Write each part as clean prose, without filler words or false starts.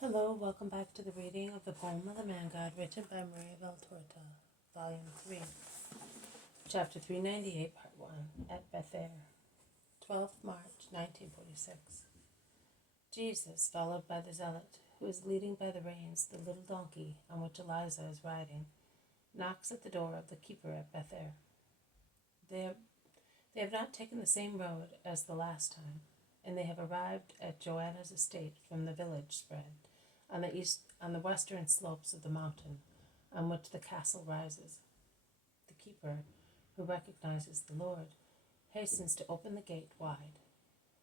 Hello, welcome back to the reading of the poem of the Man God written by Maria Valtorta, Volume 3, Chapter 398, Part 1, at Bether, 12th March, 1946. Jesus, followed by the zealot, who is leading by the reins the little donkey on which Eliza is riding, knocks at the door of the keeper at Bether. They have not taken the same road as the last time, and they have arrived at Joanna's estate from the village spread on the western slopes of the mountain on which the castle rises. The keeper, who recognizes the Lord, hastens to open the gate wide,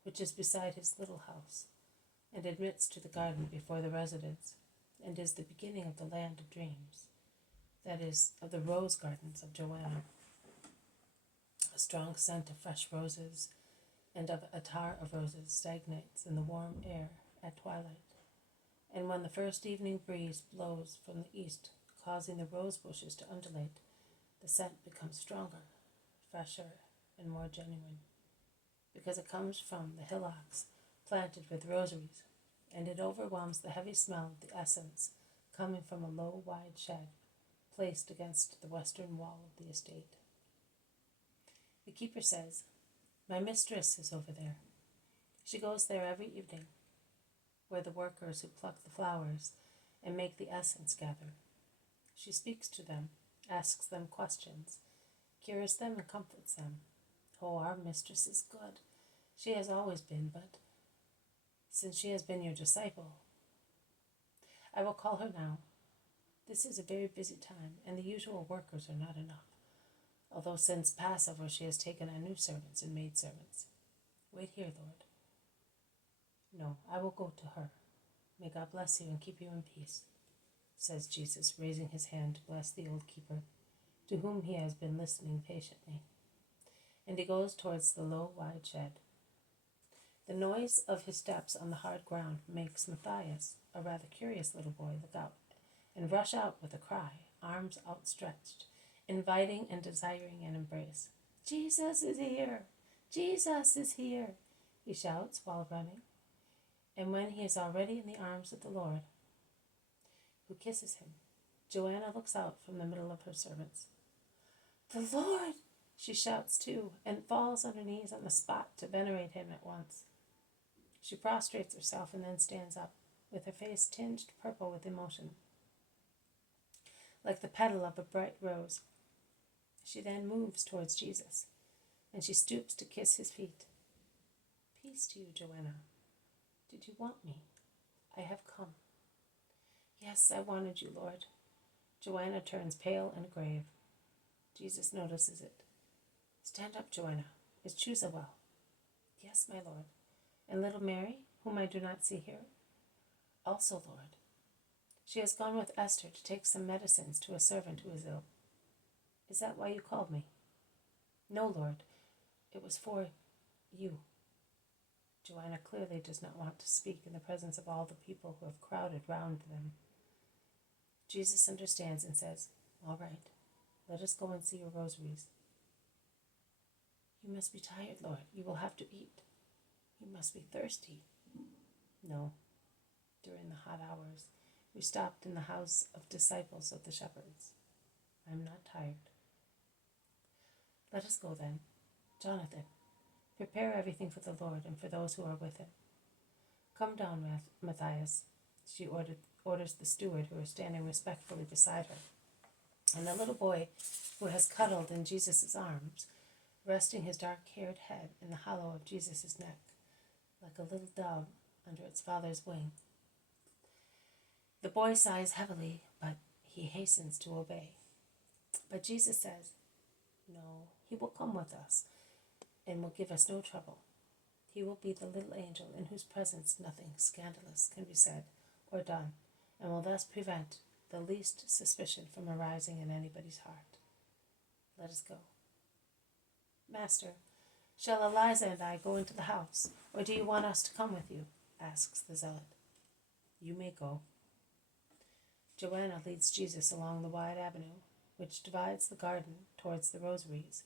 which is beside his little house, and admits to the garden before the residence, and is the beginning of the land of dreams, that is, of the rose gardens of Joanna. A strong scent of fresh roses and of attar of roses stagnates in the warm air at twilight, and when the first evening breeze blows from the east, causing the rose bushes to undulate, the scent becomes stronger, fresher, and more genuine, because it comes from the hillocks planted with rosaries, and it overwhelms the heavy smell of the essence coming from a low, wide shed placed against the western wall of the estate. The keeper says, "My mistress is over there. She goes there every evening, where the workers who pluck the flowers and make the essence gather. She speaks to them, asks them questions, cures them and comforts them. Oh, our mistress is good. She has always been, but since she has been your disciple, I will call her now. This is a very busy time, and the usual workers are not enough, although since Passover she has taken on new servants and maidservants. Wait here, Lord." "No, I will go to her. May God bless you and keep you in peace," says Jesus, raising his hand to bless the old keeper, to whom he has been listening patiently. And he goes towards the low, wide shed. The noise of his steps on the hard ground makes Matthias, a rather curious little boy, look out and rush out with a cry, arms outstretched, inviting and desiring an embrace. "Jesus is here! Jesus is here!" he shouts while running. And when he is already in the arms of the Lord, who kisses him, Joanna looks out from the middle of her servants. "The Lord!" she shouts too, and falls on her knees on the spot to venerate him at once. She prostrates herself and then stands up, with her face tinged purple with emotion, like the petal of a bright rose. She then moves towards Jesus, and she stoops to kiss his feet. "Peace to you, Joanna. Did you want me? I have come." "Yes, I wanted you, Lord." Joanna turns pale and grave. Jesus notices it. "Stand up, Joanna. Is Chusa well?" "Yes, my Lord." "And little Mary, whom I do not see here?" "Also, Lord." "She has gone with Esther to take some medicines to a servant who is ill." "Is that why you called me?" "No, Lord. It was for you." Joanna clearly does not want to speak in the presence of all the people who have crowded round them. Jesus understands and says, "All right, let us go and see your rosaries." "You must be tired, Lord. You will have to eat. You must be thirsty." "No." During the hot hours, we stopped in the house of disciples of the shepherds. "I am not tired." "Let us go then. Jonathan, prepare everything for the Lord and for those who are with him. Come down, Matthias," she orders the steward, who is standing respectfully beside her, and the little boy, who has cuddled in Jesus' arms, resting his dark-haired head in the hollow of Jesus' neck, like a little dove under its father's wing. The boy sighs heavily, but he hastens to obey. But Jesus says, "No, he will come with us and will give us no trouble. He will be the little angel in whose presence nothing scandalous can be said or done, and will thus prevent the least suspicion from arising in anybody's heart. Let us go." "Master, shall Eliza and I go into the house, or do you want us to come with you?" asks the zealot. "You may go." Joanna leads Jesus along the wide avenue, which divides the garden towards the rosaries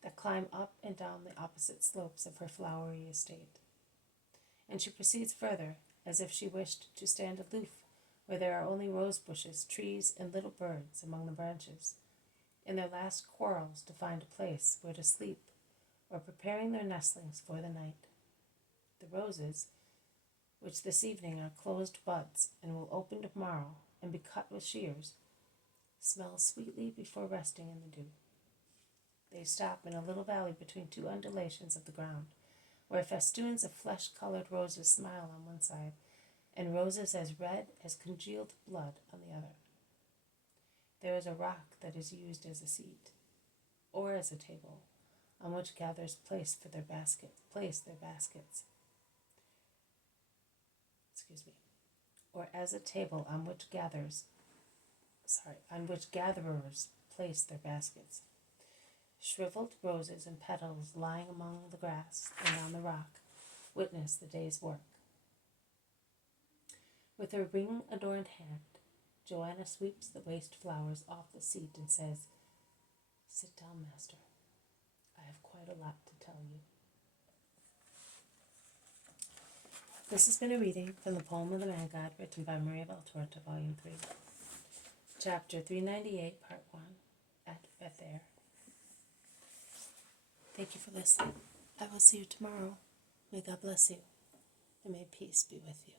that climb up and down the opposite slopes of her flowery estate. And she proceeds further as if she wished to stand aloof where there are only rose bushes, trees, and little birds among the branches, in their last quarrels to find a place where to sleep, or preparing their nestlings for the night. The roses, which this evening are closed buds and will open tomorrow and be cut with shears, smell sweetly before resting in the dew. They stop in a little valley between two undulations of the ground, where festoons of flesh-colored roses smile on one side, and roses as red as congealed blood on the other. There is a rock that is used as a seat, or as a table, on which gatherers place their baskets. Or as a table on which gatherers place their baskets. Shriveled roses and petals lying among the grass and on the rock witness the day's work. With her ring-adorned hand, Joanna sweeps the waste flowers off the seat and says, "Sit down, master. I have quite a lot to tell you." This has been a reading from the Poem of the Man God, written by Maria Valtorta, Volume 3, Chapter 398, Part 1, at Bether. Thank you for listening. I will see you tomorrow. May God bless you, and may peace be with you.